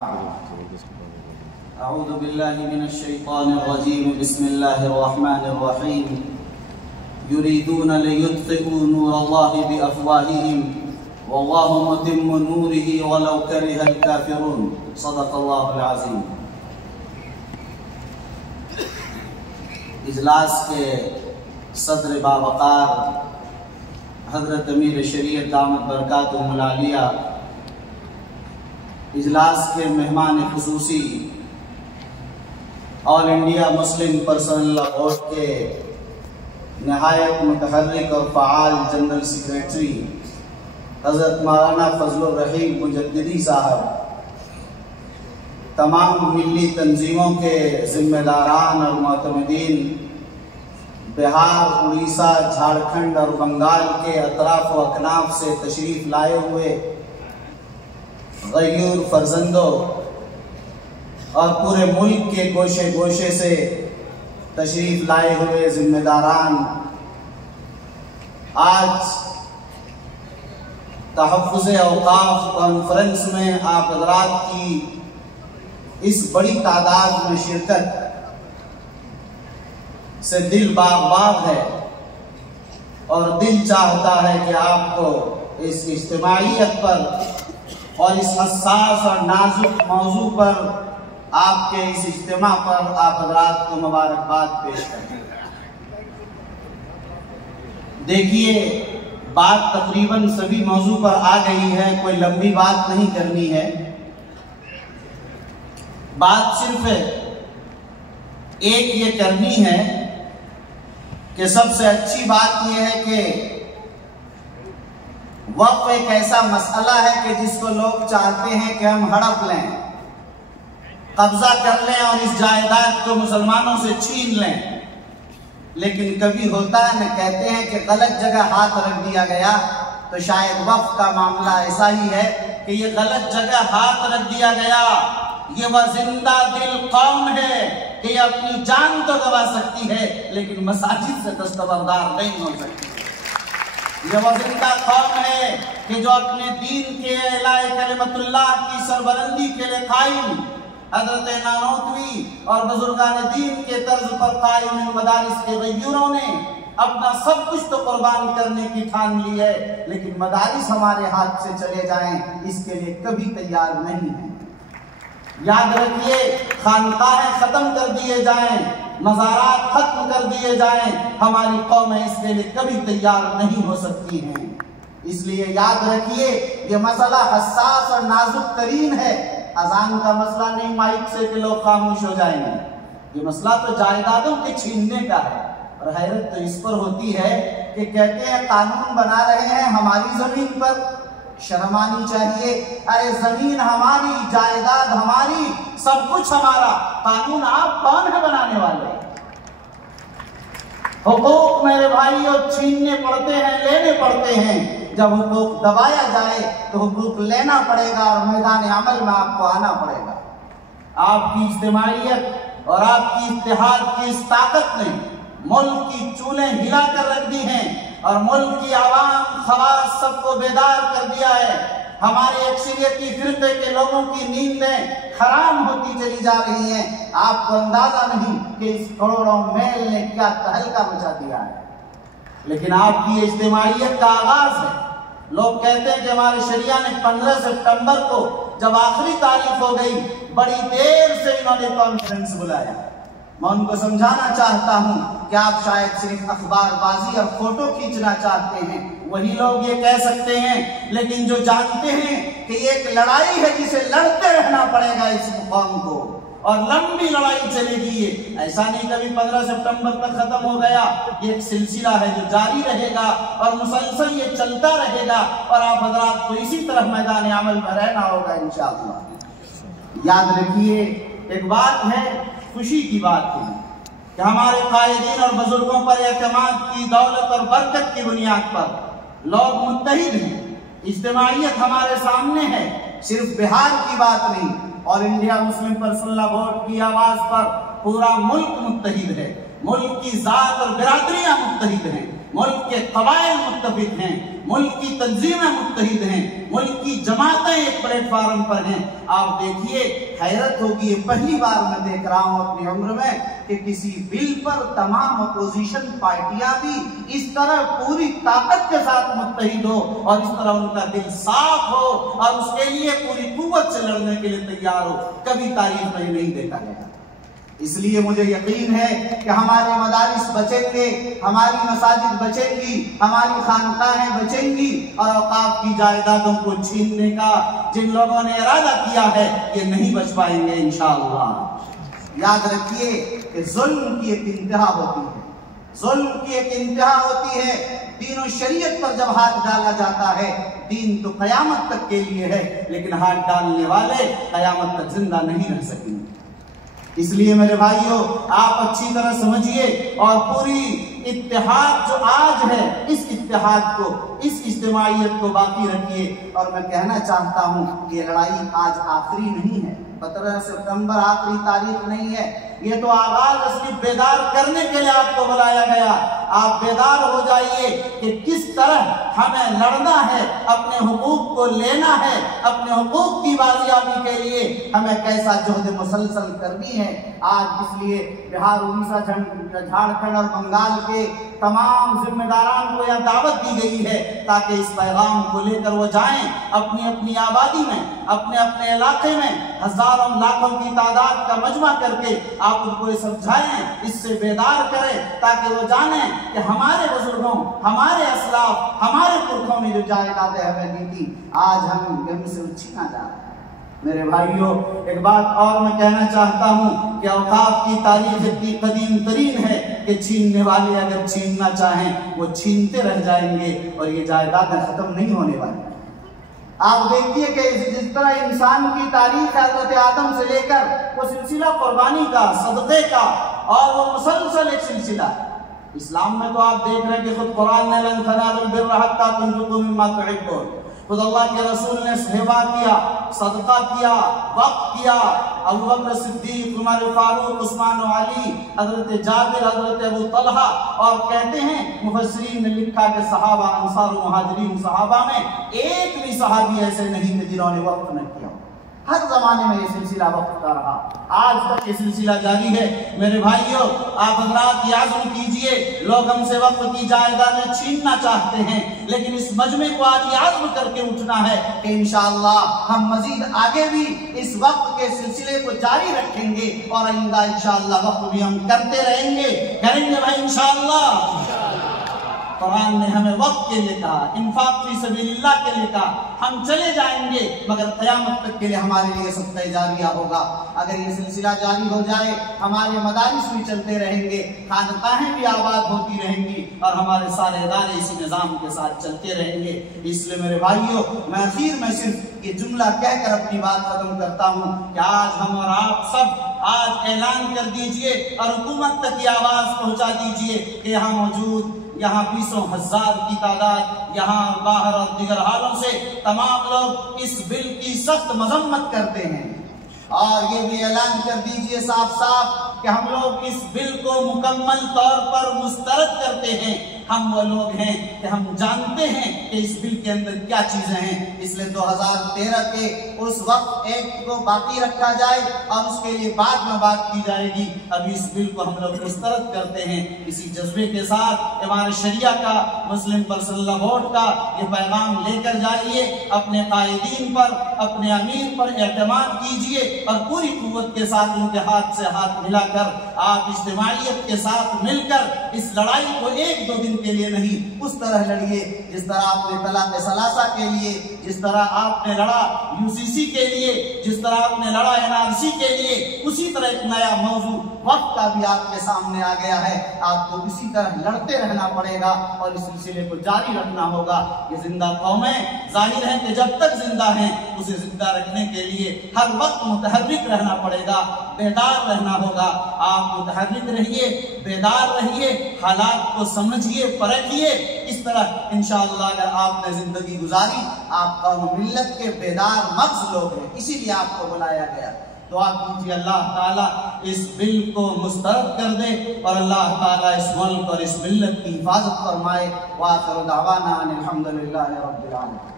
अऊज़ु बिल्लाहि मिनश्शैतानिर्रजीम बिस्मिल्लाहिर्रहमानिर्रहीम युरीदून लियुत्फ़िऊ नूरल्लाहि बिअफ़वाहिहिम वल्लाहु मुतिम्मु नूरिही वलौ करिहल काफ़िरून। सदक़ल्लाहुल अज़ीम। इजलास के सदर बावक़ार हज़रत अमीर शरीयत दामत बरकातुहुल आलिया, इजलास के मेहमान खुसूसी All India Muslim Personal Law Board के नहायत मुतहर्रिक और फ़आल जनरल सेक्रेटरी हज़रत मौलाना फजलुर रहीम मुजद्दिदी साहब, तमाम मिली तंजीमों के ज़िम्मेदारान और मुअतमिदीन, बिहार, उड़ीसा, झारखंड और बंगाल के अतराफ व अकनाफ से तशरीफ़ लाए हुए गयूर फर्जंदों और पूरे मुल्क के गोशे गोशे से तशरीफ लाए हुए जिम्मेदारान, आज तहफ़्फ़ुज़ औक़ाफ़ कॉन्फ्रेंस में आप हज़रात की इस बड़ी तादाद में शिरकत से दिल बाग है और दिल चाहता है कि आपको इस इज्तिमाइयत पर और इस हसास और नाजुक मौजू पर, आपके इस इज्तिमा पर आप हज़रात को मुबारकबाद पेश करें। देखिए, बात तकरीबन सभी मौजू पर आ गई है, कोई लंबी बात नहीं करनी है। बात सिर्फ एक ये करनी है कि सबसे अच्छी बात यह है कि वक्फ एक ऐसा मसला है कि जिसको लोग चाहते हैं कि हम हड़प लें, कब्जा कर लें और इस जायदाद को मुसलमानों से छीन लें। लेकिन कभी होता है न, कहते हैं कि गलत जगह हाथ रख दिया गया, तो शायद वक्फ का मामला ऐसा ही है कि ये गलत जगह हाथ रख दिया गया। ये वह जिंदा दिल कौम है कि ये अपनी जान तो गवा सकती है लेकिन मसाजिद से दस्तबरदार नहीं हो सकती। ये वह जिंदा कौम है कि जो अपने दीन के इलाए कलिमतुल्लाह की सरबलंदी के लिए कायम, हज़रत नानोतवी और बुजुर्गान दीन के तर्ज पर कायम इन मदारिस के गयूरों ने अपना सब कुछ तो कुर्बान करने की ठान ली है, लेकिन मदारिस हमारे हाथ से चले जाएं इसके लिए कभी तैयार नहीं है। याद रखिए, खानकाहें खत्म कर दिए जाएं, मज़ारात खत्म कर दिए जाएं, हमारी कौम इसके लिए कभी तैयार नहीं हो सकती हैं। इसलिए याद रखिए, ये मसला हसास और नाजुक तरीन है। अजान का मसला नहीं माइक से कि लोग खामोश हो जाएंगे, ये मसला तो जायदादों के छीनने का है। और हैरत तो इस पर होती है कि कहते हैं कानून बना रहे हैं हमारी जमीन पर, शर्म आनी चाहिए। अरे जमीन हमारी, जायदाद हमारी, सब कुछ हमारा, कानून आप कौन है बनाने वाले? हुकूक मेरे भाइयों छीनने पड़ते हैं, लेने पड़ते हैं। जब हुकूक दबाया जाए तो हुकूक लेना पड़ेगा और मैदान अमल में आपको आना पड़ेगा। आपकी इज्तिमाइयत और आपकी इत्तेहाद की इस ताकत ने मुल्क की चूल्हें हिला कर रख दी हैं और मुल्क की आवाम खवास सबको बेदार कर दिया है। हमारे अक्सरियती फिरके के लोगों की नींदें हराम होती चली जा रही हैं। आपको अंदाजा नहीं कि इस करोड़ों मेल ने क्या तहलका मचा दिया है। लेकिन आपकी इज्तिमाइयत का आगाज है। लोग कहते हैं कि हमारे शरिया ने 15 सितंबर को जब आखिरी तारीख हो गई, बड़ी देर से इन्होंने कॉन्फ्रेंस बुलाया। मैं उनको समझाना चाहता हूं कि आप शायद सिर्फ अखबारबाजी और फोटो खींचना चाहते हैं, वही लोग ये कह सकते हैं। लेकिन जो जानते हैं कि ये एक लड़ाई है जिसे लड़ते रहना पड़ेगा इस कौम को, और लंबी लड़ाई चलेगी। ये ऐसा नहीं कभी 15 सितंबर तक खत्म हो गया, ये एक सिलसिला है जो जारी रहेगा और मुसलसल ये चलता रहेगा। और आप हजरात को इसी तरह मैदान अमल में रहना होगा इंशाअल्लाह। याद रखिए, एक बात है, खुशी की बात है कि हमारे कायदीन और बुजुर्गों पर एतमाद की दौलत और बरकत की बुनियाद पर लोग मुत्तहिद हैं। इज्तिमाइयत हमारे सामने है। सिर्फ बिहार की बात नहीं, all India Muslim Personal Law board की आवाज पर पूरा मुल्क मुत्तहिद है। मुल्क की जात और बिरादरियां मुत्तहिद हैं। मुल्क के कबाइल मुत्तफिक हैं, मुल्क की तंजीमें मुत्तहिद हैं, मुल्क की जमातें एक प्लेटफार्म पर हैं। आप देखिए, हैरत होगी, पहली बार मैं देख रहा हूं अपनी उम्र में कि किसी बिल पर तमाम अपोजिशन पार्टियां भी इस तरह पूरी ताकत के साथ मुत्तहिद हो और इस तरह उनका दिल साफ हो और उसके लिए पूरी कुव्वत से लड़ने के लिए तैयार हो। कभी तारीख में नहीं देखा गया। इसलिए मुझे यकीन है कि हमारे मदारिस बचेंगे, हमारी मसाजिद बचेंगी, हमारी खानकाहें बचेंगी और औकाफ की जायदादों को छीनने का जिन लोगों ने इरादा किया है ये नहीं बच पाएंगे इंशाअल्लाह। याद रखिए कि जुल्म की एक इंतहा होती है, जुल्म की एक इंतहा होती है। दीन और शरीयत पर जब हाथ डाला जाता है, दीन तो कयामत तक के लिए है, लेकिन हाथ डालने वाले कयामत तक जिंदा नहीं रह सकेंगे। इसलिए मेरे भाइयों, आप अच्छी तरह समझिए और पूरी इत्तेहाद जो आज है, इस इत्तेहाद को, इस इज्तिमाइयत को बाकी रखिए। और मैं कहना चाहता हूं कि ये लड़ाई आज आखिरी नहीं है, 15 सितंबर आखिरी तारीख नहीं है, ये तो आगाज इसकी बेदार करने के लिए आपको बुलाया गया। आप बेदार हो जाइए कि किस तरह हमें लड़ना है, अपने हुकूक को लेना है, अपने हुकूक की बाजियाबी के लिए हमें कैसा जोहद मुसलसल करनी है। आज इसलिए बिहार, उड़ीसा, झारखंड और बंगाल के तमाम जिम्मेदारान को यह दावत दी गई है ताकि इस पैगाम को लेकर वो जाएं अपनी अपनी आबादी में, अपने अपने इलाके में, हजारों लाखों की तादाद का मजमा करके आप उनको समझाएं, इससे बेदार करें ताकि वो जाने कि हमारे बुजुर्गों, हमारे असलाफ, हमारे पुरखों ने जो जायदादें हमें दी थी, आज हम से छीना जा रहे हैं। मेरे भाइयों, एक बात और मैं कहना चाहता हूं कि औकाफ की तारीख इतनी कदीम तरीन है कि छीनने वाले अगर छीनना चाहें वो छीनते रह जाएंगे और ये जायदादें खत्म नहीं होने वाली। आप देखिए कि जिस तरह इंसान की तारीख हज़रत आदम से लेकर वो सिलसिला कुर्बानी का, सदक़े का और वो मुसलसल एक सिलसिला। इस्लाम में तो आप देख रहे हैं कि खुद कुरान ने लन तनालुल बिर्रा हत्ता तुनफिकू मिम्मा तुहिब्बून, खुद अल्लाह के रसूल ने हिबा किया, सदका किया, वक़्फ़ किया। अबू बकर सिद्दीक़, उमर फारूक, उस्मान और अली, हज़रत जाबिर, हज़रत अबू तलहा, और कहते हैं मुफस्सिरीन ने लिखा कि सहाबा, अंसार और मुहाजिरीन सहाबा में एक भी सहाबी ऐसे नहीं थे जिन्होंने वक़्फ़ न किया। हर जमाने में ये सिलसिला वक्त का रहा, आज तक ये सिलसिला जारी है। मेरे भाइयों, आप हज़रात याद कीजिए, लोग हमसे वक्त की जायदादें छीनना चाहते हैं, लेकिन इस मजमे को आज याद करके उठना है कि इंशाअल्लाह हम मजीद आगे भी इस वक्त के सिलसिले को जारी रखेंगे और आइंदा इंशाअल्लाह वक्त भी हम करते रहेंगे, करेंगे भाई इंशाअल्लाह। कुरान ने हमें वक्त के लिए कहा, इंफाक फी सबीलिल्लाह के लिए कहा, हम चले जाएंगे मगर क़यामत तक के लिए हमारे लिए सदक़ा जारिया होगा। अगर ये सिलसिला जारी हो जाए, हमारे मदारिस भी चलते रहेंगे, खानकाहें भी आबाद होती रहेंगी और हमारे सारे इदारे इसी निज़ाम के साथ चलते रहेंगे। इसलिए मेरे भाइयों, मैं आखिर में सिर्फ ये जुमला कहकर अपनी बात खत्म करता हूँ कि आज हम और आप सब आज ऐलान कर दीजिए और हुकूमत तक की आवाज़ पहुँचा दीजिए कि यहाँ मौजूद, यहाँ 20,000 की तादाद यहाँ बाहर और दीगर हालों से तमाम लोग इस बिल की सख्त मजम्मत करते हैं। और ये भी ऐलान कर दीजिए साफ साफ कि हम लोग इस बिल को मुकम्मल तौर पर मुस्तरद करते हैं। हम वो लोग हैं कि हम जानते हैं कि इस बिल के अंदर क्या चीजें हैं। इसलिए 2013 के उस वक्त एक्ट को बाकी रखा जाए और उसके लिए बाद में बात की जाएगी। अभी इस बिल को हम लोग मुस्तरद करते हैं। इसी जज्बे के साथ हमारे शरिया का, मुस्लिम पर्सनल बोर्ड का ये पैगाम लेकर जाइए, अपने कायदीन पर, अपने अमीर पर एतमाद कीजिए और पूरी कुव्वत के साथ उनके हाथ से हाथ मिलाकर आप इज्तिमाइयत के साथ मिलकर इस लड़ाई को 1-2 दिन के लिए नहीं, उस तरह लड़िए जिस तरह आपने तलाक सलासा के लिए, जिस तरह आपने लड़ा यूसीसी के लिए, जिस तरह आपने लड़ा एनआरसी के लिए, उसी तरह एक नया मौजू वक्त का भी आपके सामने आ गया है। आपको इसी तरह लड़ते रहना पड़ेगा और इस सिलसिले को जारी रखना होगा। ये जिंदा कौमें जाहिर है कि जब तक जिंदा हैं उसे जिंदा रखने के लिए हर वक्त मुतहर्रिक रहना पड़ेगा, बेदार रहना होगा। आप मुतहर्रिक रहिए, बेदार रहिए, हालात को समझिए, परखिए। इस तरह इंशाअल्लाह अगर आपने जिंदगी गुजारी, आप कौम मिल्लत के बेदार मग़्ज़ लोग हैं, इसीलिए आपको बुलाया गया। दुआ कीजिए अल्लाह ताला इस बिल को मुस्तरद कर दे और अल्लाह ताला इस मुल्क और इस मिल्लत की हिफाजत फरमाए। व आखिर दावाना अनिल हम्दुलिल्लाहि रब्बिल आलमीन।